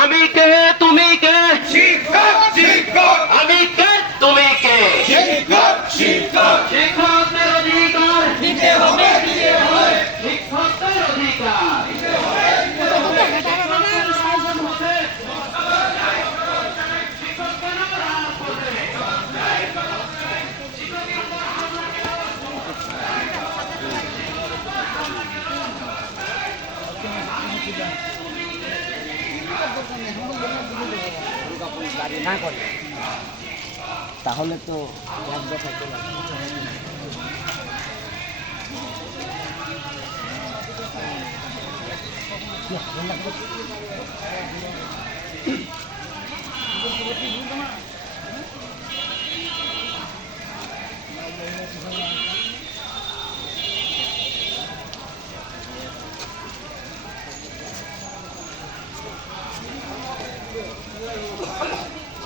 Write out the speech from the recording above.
আমি কে তুমি কে? শিক্ষক শিক্ষক। না করে তাহলে তো এক আসবে।